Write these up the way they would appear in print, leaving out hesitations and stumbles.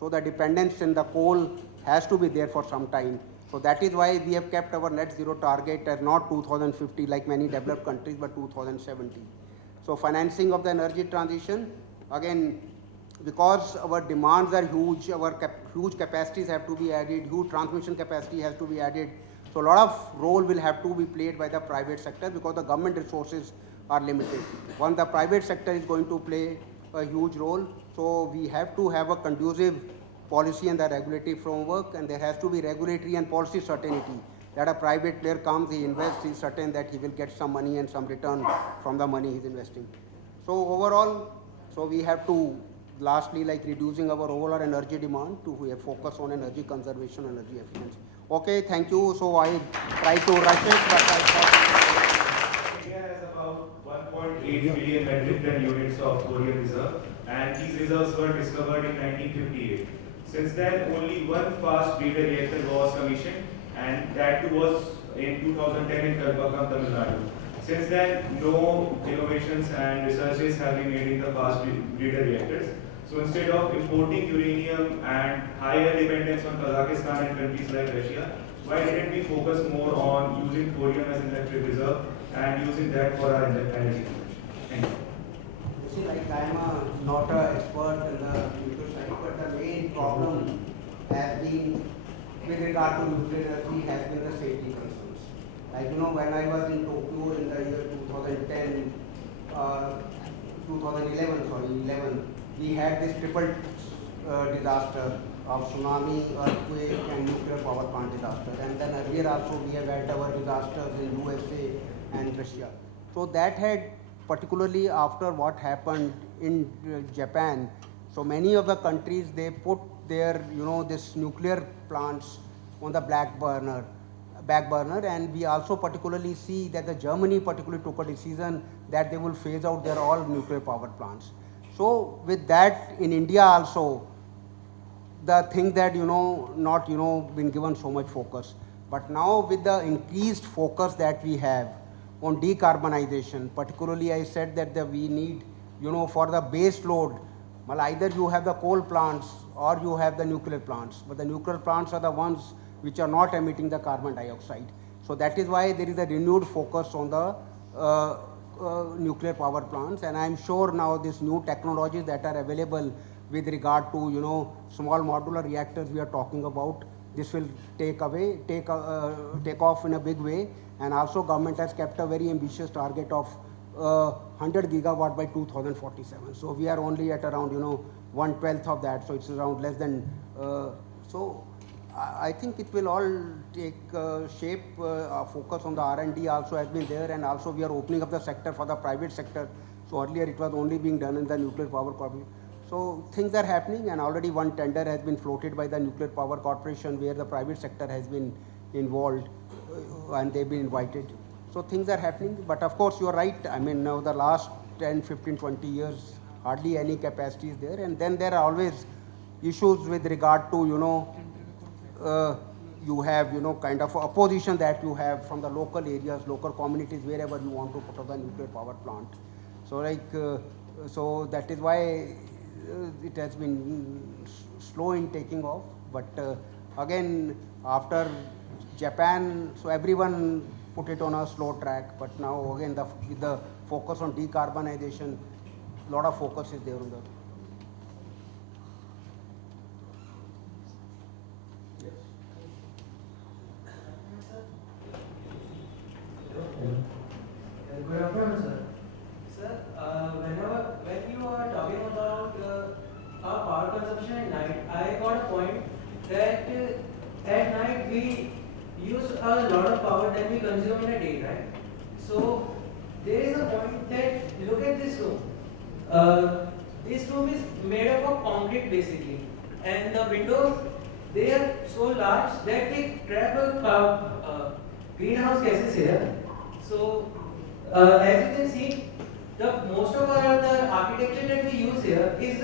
So the dependence in the coal has to be there for some time. So that is why we have kept our net zero target as not 2050 like many developed countries, but 2070. So financing of the energy transition, again, because our demands are huge, our huge capacities have to be added, huge transmission capacity has to be added. So a lot of role will have to be played by the private sector because the government resources are limited. One, the private sector is going to play a huge role. So we have to have a conducive policy and the regulatory framework, and there has to be regulatory and policy certainty that a private player comes, he invests, he is certain that he will get some money and some return from the money he is investing. So overall, so we have to lastly like reducing our overall energy demand to focus on energy conservation, energy efficiency. Okay, thank you. So I try to rush it, but I thought India has about 1.8 billion metric ton units of thorium reserve, and these reserves were discovered in 1958. Since then, only one fast breeder reactor was commissioned, and that too was in 2010 in Kalpakkam, Tamil Nadu. Since then, no innovations and researches have been made in the fast breeder reactors. So instead of importing uranium and higher dependence on Kazakhstan and countries like Russia, why didn't we focus more on using thorium as an electric reserve and using that for our energy consumption? Thank you. you see, like I am not an expert in the nuclear side, but the main problem has been with regard to nuclear energy has been the safety concerns. Like when I was in Tokyo in the year 2010, 2011, sorry, 11, we had this triple disaster of tsunami, earthquake, and nuclear power plant disaster. And then earlier also we have had our disasters in USA and Russia. So that had, particularly after what happened in Japan, so many of the countries, they put their this nuclear plants on the back burner, and we also particularly see that the Germany particularly took a decision that they will phase out their all nuclear power plants. So with that, in India also, the thing that not been given so much focus, but now with the increased focus that we have on decarbonization, particularly I said that we need for the base load, well, either you have the coal plants or you have the nuclear plants, but the nuclear plants are the ones which are not emitting the carbon dioxide. So that is why there is a renewed focus on the nuclear power plants, and I am sure now these new technologies that are available with regard to small modular reactors we are talking about, this will take off in a big way. And also government has kept a very ambitious target of 100 gigawatt by 2047. So we are only at around 1/12 of that, so it's around less than so I think it will all take shape. Focus on the R&D also has been there, and also we are opening up the sector for the private sector. So earlier it was only being done in the nuclear power corporation. So things are happening, and already one tender has been floated by the Nuclear Power Corporation where the private sector has been involved and they've been invited. So things are happening, but of course you are right. I mean, now the last 10, 15, 20 years, hardly any capacity is there, and then there are always issues with regard to you have kind of opposition that you have from the local areas, local communities, wherever you want to put up a nuclear power plant. So so that is why it has been slow in taking off. But again, after Japan, so everyone put it on a slow track. But now again, with the focus on decarbonization, a lot of focus is there on that. Good afternoon, sir. Sir, when you are talking about our power consumption at night, I got a point that at night we use a lot of power that we consume in a day, right? So there is a point that look at this room. This room is made up of concrete basically, and the windows, they are so large that they trap a greenhouse gases here. So as you can see, the most of the architecture that we use here is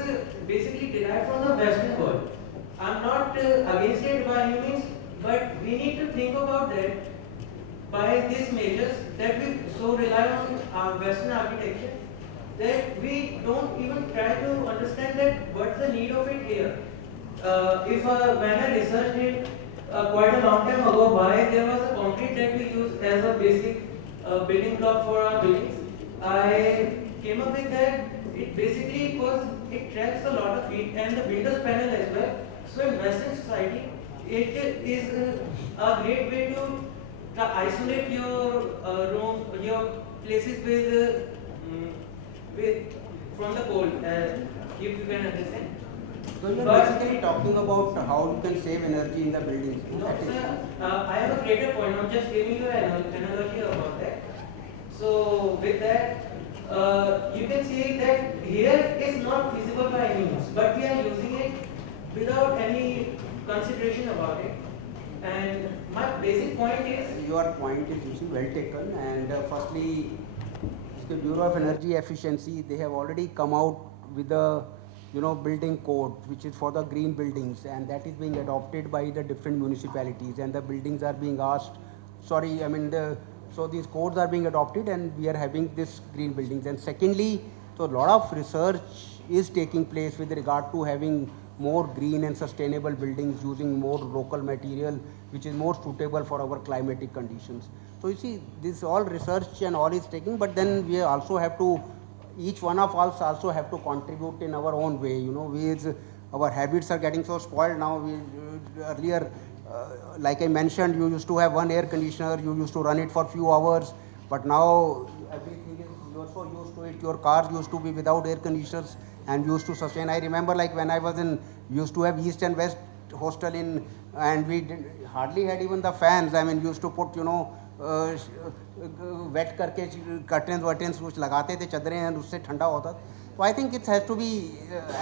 basically derived from the Western world. I'm not against it by any means, but we need to think about that by these measures that we so rely on our Western architecture that we don't even try to understand that what's the need of it here. when I researched it quite a long time ago, why there was a concrete that we use as a basic building block for our buildings, I came up with that it basically because it traps a lot of heat and the windows panel as well. So in Western society, it is a great way to isolate your room, your places with from the cold. If you can understand. So you are But basically talking about how you can save energy in the buildings. no, That is- sir, I have a greater point. I'm just giving you an analogy about that. So with that, you can see that here is not feasible by any means, but we are using it without any consideration about it. And my basic point is, Your point is usually well taken, and firstly, the Bureau of Energy Efficiency, they have already come out with the building code which is for the green buildings, and that is being adopted by the different municipalities, and the buildings are being asked, sorry, I mean so these codes are being adopted and we are having this green buildings. And secondly, so a lot of research is taking place with regard to having more green and sustainable buildings using more local material which is more suitable for our climatic conditions. So you see, this all research and all is taking, but then we also have to, each one of us also have to contribute in our own way. Our habits are getting so spoiled now. Earlier, like I mentioned, you used to have one air conditioner, you used to run it for few hours, but now everything is, you're so used to it. Your cars used to be without air conditioners and used to sustain. I remember like when I was in, used to have East and West hostel in, and we hardly had even the fans. I mean, used to put, weight करके curtains वर्टन्स कुछ लगाते थे चदरें हैं उससे ठंडा होता. So I think it has to be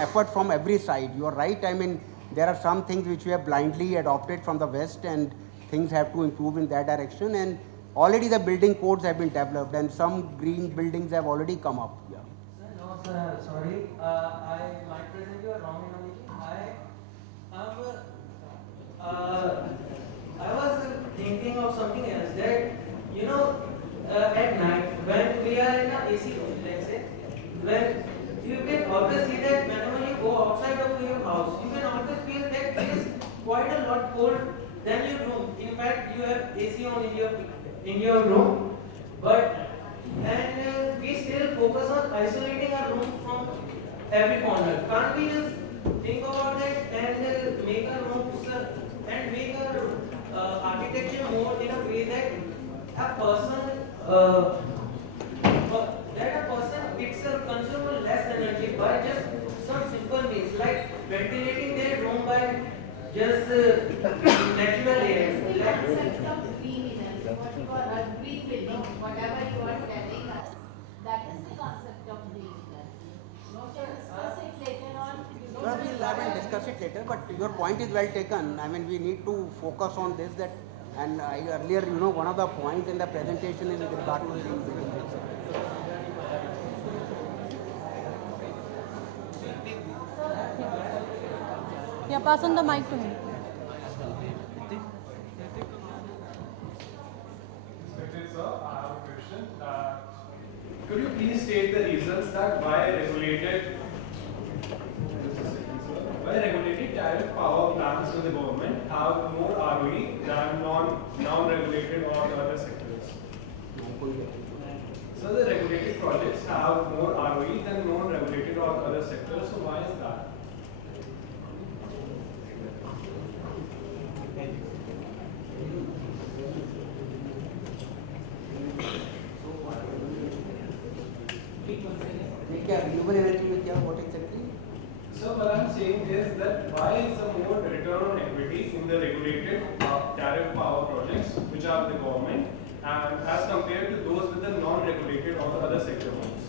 effort from every side. You are right. I mean, there are some things which we have blindly adopted from the West, and things have to improve in that direction. And already the building codes have been developed, and some green buildings have already come up. Yeah. no, sir, sorry, I might present you a wrong analogy. I was thinking of something else that at night when we are in an AC room, let's say, when you can always see that whenever you go outside of your house, you can always feel that it is quite a lot cold than your room. In fact, you have AC on in your room, but and we still focus on isolating our room from every corner. Can't we just think about that and make our rooms and make our architecture more in a way that a person itself consumes less energy by just some simple means like ventilating their room by just natural air. Concept of green energy, what you are green building, whatever you are telling us, that is the concept of green energy. No, sir, discuss it later on. Well, we'll discuss it later, but your point is well taken. I mean, we need to focus on this. That, and earlier, one of the points in the presentation is with regard to green buildings. Yeah, pass on the mic to him. Respected sir, I have a question. Could you please state the reasons that why regulated tariff power plants of the government have more ROE than non-regulated or other sectors? So the regulated projects have more ROE than non-regulated or other sectors. So why is that? क्या renewable energy में क्या what exactly? So what I'm saying is that why is the more return on equity in the regulated tariff power projects which are the government and as compared to those with the non-regulated or the other sector ones?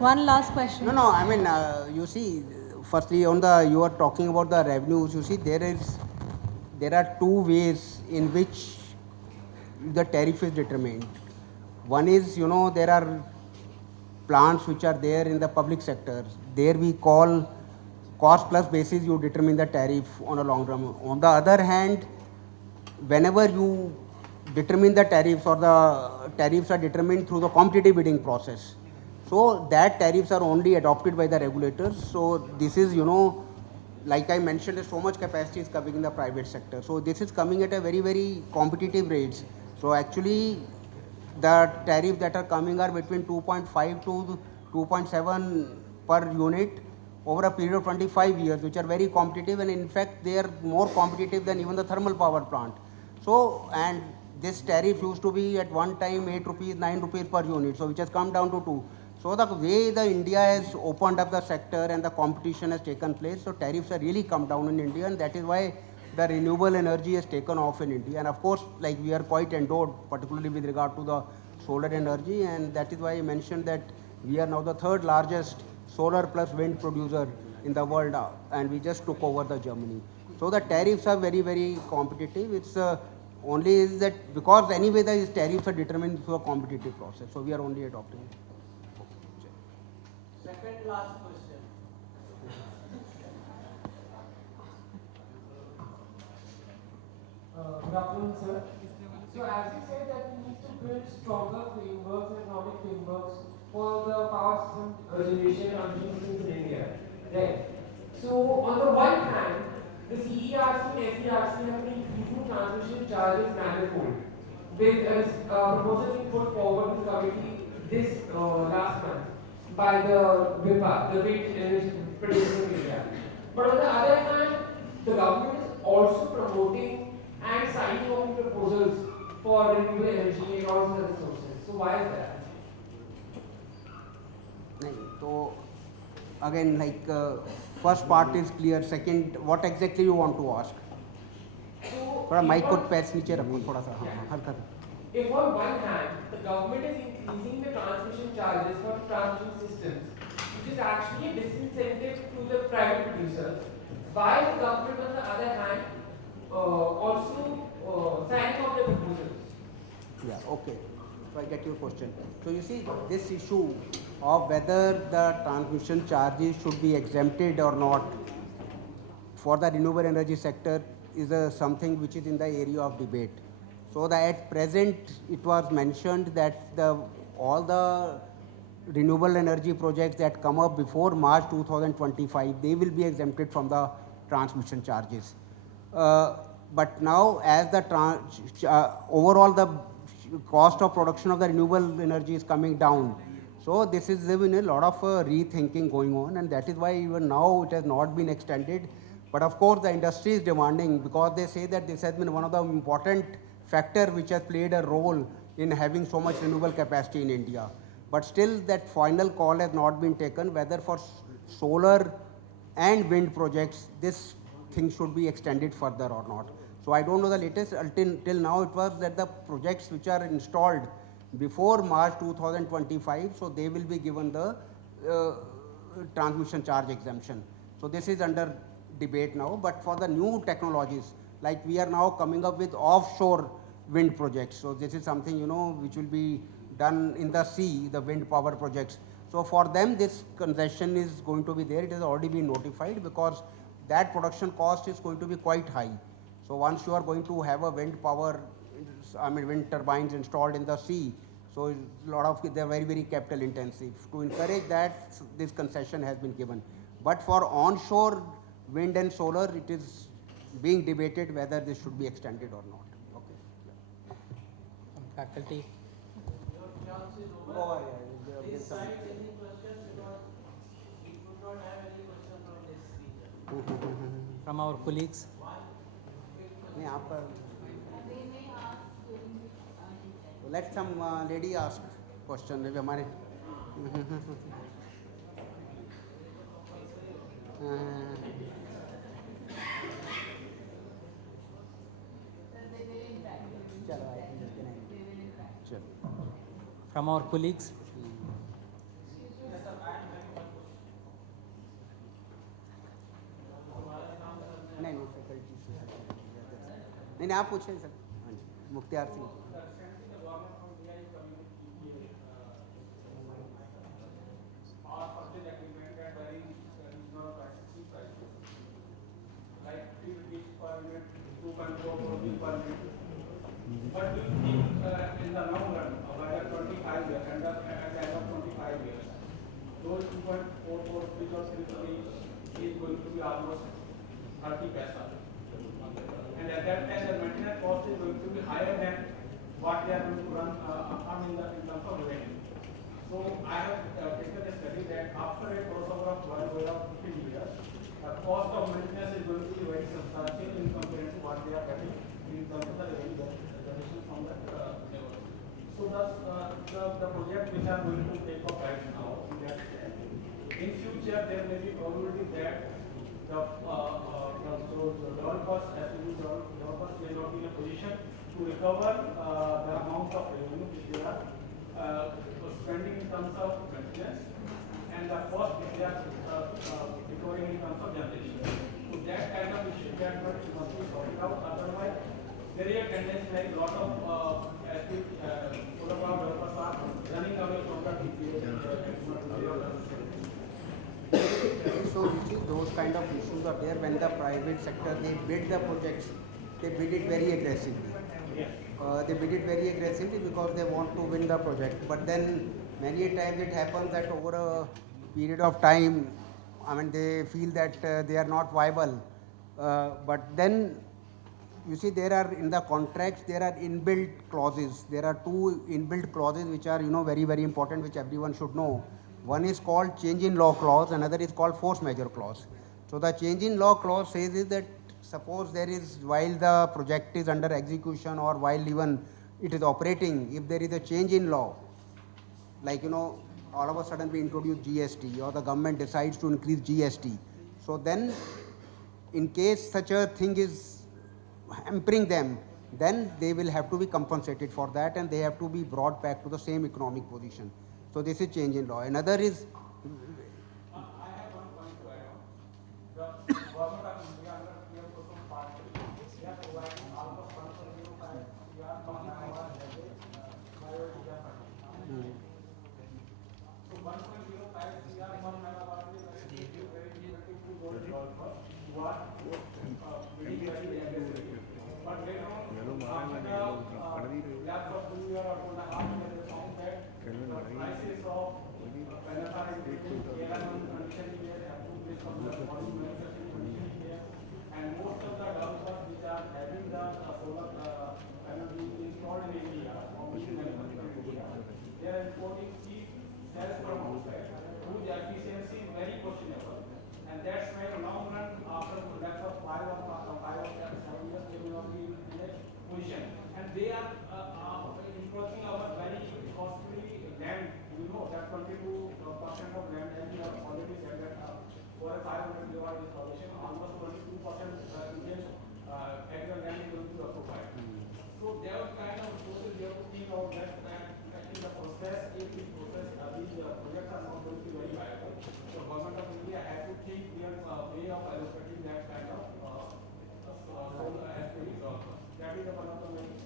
One last question. No, I mean, you see, firstly, you are talking about the revenues. You see, there are two ways in which the tariff is determined. One is, there are plants which are there in the public sector, there we call cost plus basis you determine the tariff on a long run. On the other hand, whenever you determine the tariffs or the tariffs are determined through the competitive bidding process, so that tariffs are only adopted by the regulators. So this is, like I mentioned, so much capacity is coming in the private sector. So this is coming at a very, very competitive rates. So actually the tariffs that are coming are between 2.5 to 2.7 per unit over a period of 25 years, which are very competitive, and in fact they are more competitive than even the thermal power plant. So, and this tariff used to be at one time 8 rupees, 9 rupees per unit, so which has come down to 2. So the way the India has opened up the sector and the competition has taken place, so tariffs have really come down in India, and that is why the renewable energy has taken off in India. And of course, like we are quite endowed, particularly with regard to the solar energy, and that is why I mentioned that we are now the third largest solar plus wind producer in the world, and we just took over the Germany. So the tariffs are very, very competitive. It's only is that because anyway the tariffs are determined through a competitive process, so we are only adopting it. Second last question. Good afternoon, sir. So as you said that we need to build stronger frameworks, economic frameworks for the power system generation and transmission systems in India. Right. So on the one hand, the CERC and SERC have been increasing transmission charges manifold, with a proposal being put forward to the committee this last month by the WIPA, the Wind Energy Producing India. But on the other hand, the government is also promoting and signing off proposals for renewable energy and all other sources. So why is that? So again, like first part is clear. Second, what exactly you want to ask? So थोड़ा mic को patch नीचे रखो थोड़ा सा, हाँ हल्का. if on one hand the government is increasing the transmission charges for transmission systems, which is actually a disincentive to the private producers, why is the government on the other hand also signing off the proposals? Yeah, okay. So I get your question. So you see, this issue of whether the transmission charges should be exempted or not for the renewable energy sector is something which is in the area of debate. So that at present it was mentioned that all the renewable energy projects that come up before March 2025, they will be exempted from the transmission charges. But now as the overall the cost of production of the renewable energy is coming down, so this is been a lot of rethinking going on, and that is why even now it has not been extended. But of course the industry is demanding, because they say that this has been one of the important factor which has played a role in having so much renewable capacity in India. But still that final call has not been taken whether for solar and wind projects this thing should be extended further or not. So I don't know the latest. Till now it was that the projects which are installed before March 2025, so they will be given the transmission charge exemption. So this is under debate now. But for the new technologies, like we are now coming up with offshore wind projects. So this is something, which will be done in the sea, the wind power projects. So for them this concession is going to be there. It has already been notified, because that production cost is going to be quite high. So once you are going to have a wind power, wind turbines installed in the sea, so a lot of they are very, very capital intensive. To encourage that, this concession has been given. But for onshore wind and solar, it is being debated whether this should be extended or not. Okay. Faculty. Your chance is over. This side any questions, because we could not have any question from this speaker. From our colleagues. नहीं आप They may ask during the let some lady ask question. अभी हमारे they will interact. चलो I think this can They will interact. चलो From our colleagues. नहीं faculty से नहीं आप पूछें सर. हाँ जी, Mukhtiar Singh. per minute. But do you think in the long run, by the 25 years, and at the end of 25 years, those 2.44 which was literally is going to be almost 30 paisa. And at that time, the maintenance cost is going to be higher than what they are going to run in terms of revenue. So I have taken a study that after a crossover of 12 or 15 years, the cost of maintenance is going to be very substantial in comparison to what they are getting in terms of the revenue generation from the level. So the project which I am going to take up right now, in future there may be probability that the developers, as developers may not be in a position to recover the amount of revenue which they are spending in terms of maintenance and the cost which they are recovering in terms of generation. So that kind of issue that must be sorted out. Otherwise, there is a tendency like a lot of solar power developers are running away from the DTU. So you see those kind of issues are there when the private sector they bid the projects, they bid it very aggressively. They bid it very aggressively because they want to win the project. But then many a times it happens that over a period of time, I mean they feel that they are not viable. But then you see there are in the contracts there are inbuilt clauses. There are two inbuilt clauses which are very very important, which everyone should know. One is called change in law clause, another is called force majeure clause. So the change in law clause says is that suppose there is, while the project is under execution or while even it is operating, if there is a change in law, like all of a sudden we introduce GST or the government decides to increase GST, so then in case such a thing is hampering them, then they will have to be compensated for that and they have to be brought back to the same economic position. So this is change in law. Another is I have one point to add on. The government of India under DTU-Part-1, they are providing almost 1.05 CR per hour as a biodiesel funding. So 1.05 CR per megawatt is very lucrative to those developers who are bidding very aggressively. But later on, after the lapse of 2 years or 2.5 years, they found that the prices of whenever I did condition here, have to place on the body manufacturing condition here, and most of the developers which are having the solar panel being installed in India or being manufactured in India, they are importing cheap cells from outside, whose efficiency is very questionable, and that's why in long run, after the lapse of 5 or 7 years, they will not be in a position, and they are encroaching our very costly land. That 22% of land, as you have already said, that for a 500 kilowatt installation, almost 22% Indian agricultural land is going to be occupied. So there are kind of resources we have to think out that in the process, if the process, these projects are not going to be very viable, the government of India has to think their way of allocating that kind of solar as to developers. That is one of the main.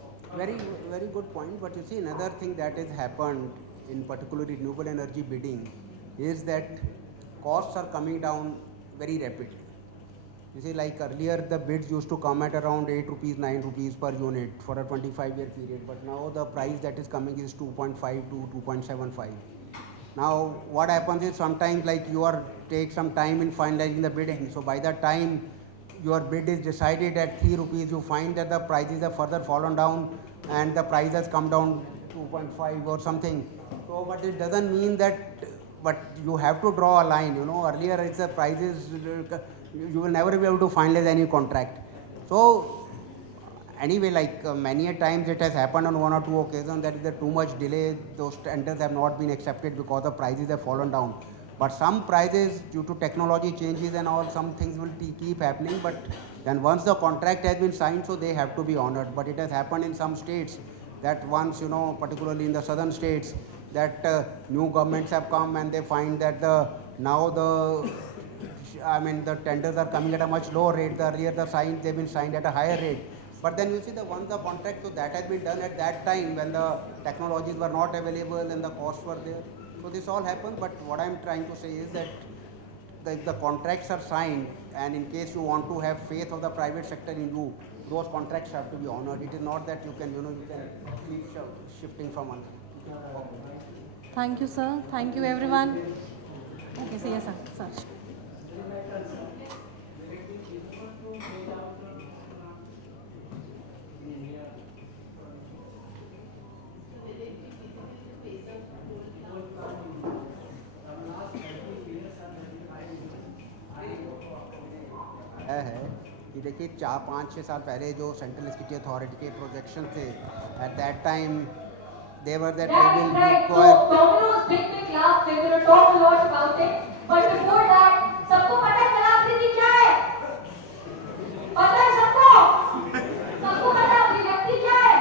very good point. But you see another thing that has happened in particular renewable energy bidding is that costs are coming down very rapidly. You see, like earlier the bids used to come at around 8 rupees, 9 rupees per unit for a 25-year period, but now the price that is coming is 2.5 to 2.75. Now what happens is sometimes like take some time in finalizing the bidding, so by the time your bid is decided at 3 rupees, you find that the prices have further fallen down and the price has come down 2.5 or something. So, but it doesn't mean that, but you have to draw a line, earlier it's the prices, you will never be able to finalize any contract. So, anyway, like many a times it has happened on one or two occasions that if there is too much delay, those tenders have not been accepted because the prices have fallen down. But some prices, due to technology changes and all, some things will keep happening. But then once the contract has been signed, so they have to be honored. But it has happened in some states that once, particularly in the southern states, that new governments have come and they find that the tenders are coming at a much lower rate. The earlier they've been signed at a higher rate. But then you see once the contract, so that has been done at that time when the technologies were not available and the costs were there. So this all happened, but what I am trying to say is that if the contracts are signed, and in case you want to have faith of the private sector in you, those contracts have to be honored. It is not that you can, you can keep shifting from one. Thank you, sir. Thank you, everyone. Okay, so yes, sir. Sir. है कि देखिए 4-5-6 साल पहले जो central स्किटी authority के projection थे, at that time they were that they will require Domino's big laugh, they will talk a lot about it. But before that, सबको पता है कलाकृति क्या है? पता है सबको? सबको पता है अभिव्यक्ति क्या है?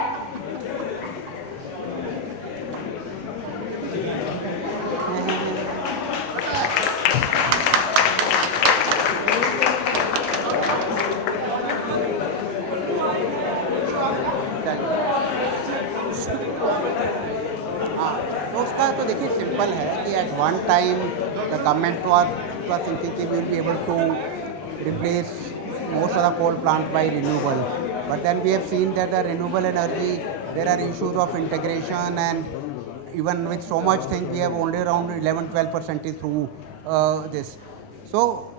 तो उसका तो देखिए सिंपल है कि at one time the government was thinking कि we'll be able to replace most of the coal plants by renewable, but then we have seen that the renewable energy, there are issues of integration, and even with so much thing we have only around 11-12% is through this. So,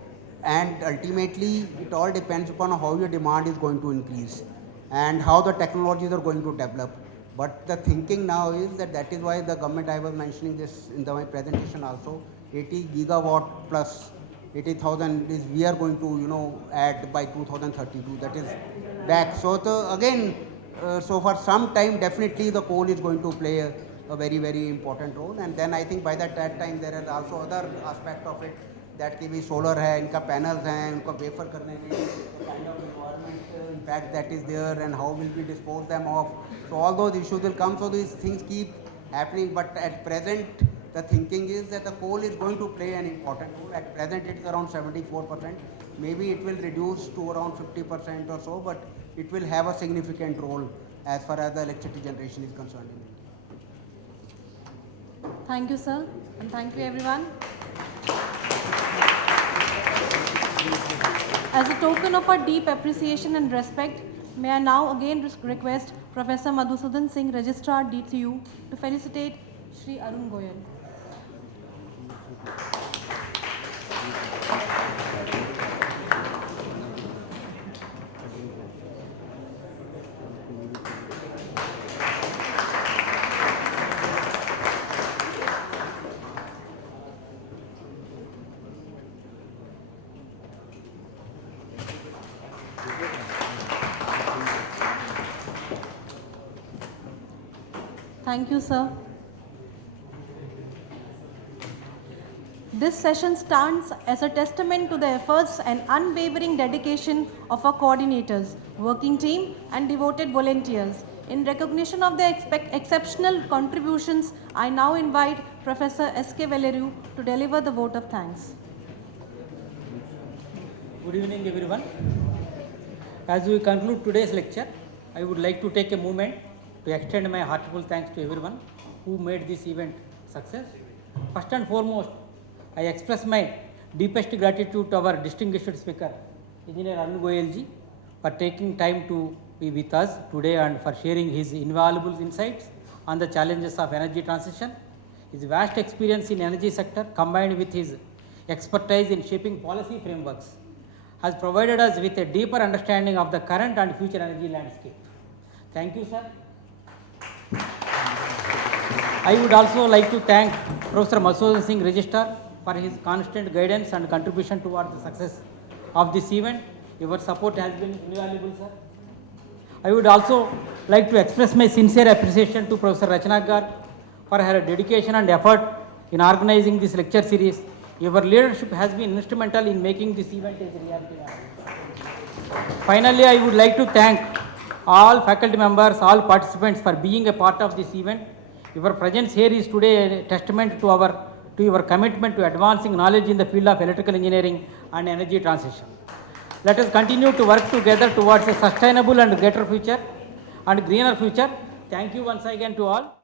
and ultimately it all depends upon how your demand is going to increase and how the technologies are going to develop. But the thinking now is that is why the government, I was mentioning this in my presentation also, 80 gigawatt plus 80,000 is we are going to add by 2032. That is back. So again, so for some time definitely the coal is going to play a very, very important role. And then I think by that time there are also other aspect of it, that कि भी solar है, इनका panels हैं, उनको wafer करने के लिए kind of environment impact that is there, and how will we dispose them of. So all those issues will come. So these things keep happening. But at present, the thinking is that the coal is going to play an important role. At present, it's around 74%. Maybe it will reduce to around 50% or so, but it will have a significant role as far as the electricity generation is concerned in India. Thank you, sir. And thank you, everyone. As a token of our deep appreciation and respect, may I now again request Professor Madhusudan Singh, Registrar DTU, to felicitate Shri Arun Goyal. Thank you, sir. This session stands as a testament to the efforts and unwavering dedication of our coordinators, working team, and devoted volunteers. In recognition of their exceptional contributions, I now invite Professor S.K. Valeru to deliver the vote of thanks. Good evening, everyone. As we conclude today's lecture, I would like to take a moment to extend my heartfelt thanks to everyone who made this event success. First and foremost, I express my deepest gratitude to our distinguished speaker, Engineer Arun Goyal ji, for taking time to be with us today and for sharing his invaluable insights on the challenges of energy transition. His vast experience in energy sector combined with his expertise in shaping policy frameworks has provided us with a deeper understanding of the current and future energy landscape. Thank you, sir. I would also like to thank Professor Madhusudan Singh, Registrar, for his constant guidance and contribution towards the success of this event. Your support has been invaluable, sir. I would also like to express my sincere appreciation to Professor Rachana Gar for her dedication and effort in organizing this lecture series. Your leadership has been instrumental in making this event a reality. Finally, I would like to thank all faculty members, all participants for being a part of this event. Your presence here is today a testament to your commitment to advancing knowledge in the field of electrical engineering and energy transition. Let us continue to work together towards a sustainable and greater future and greener future. Thank you once again to all.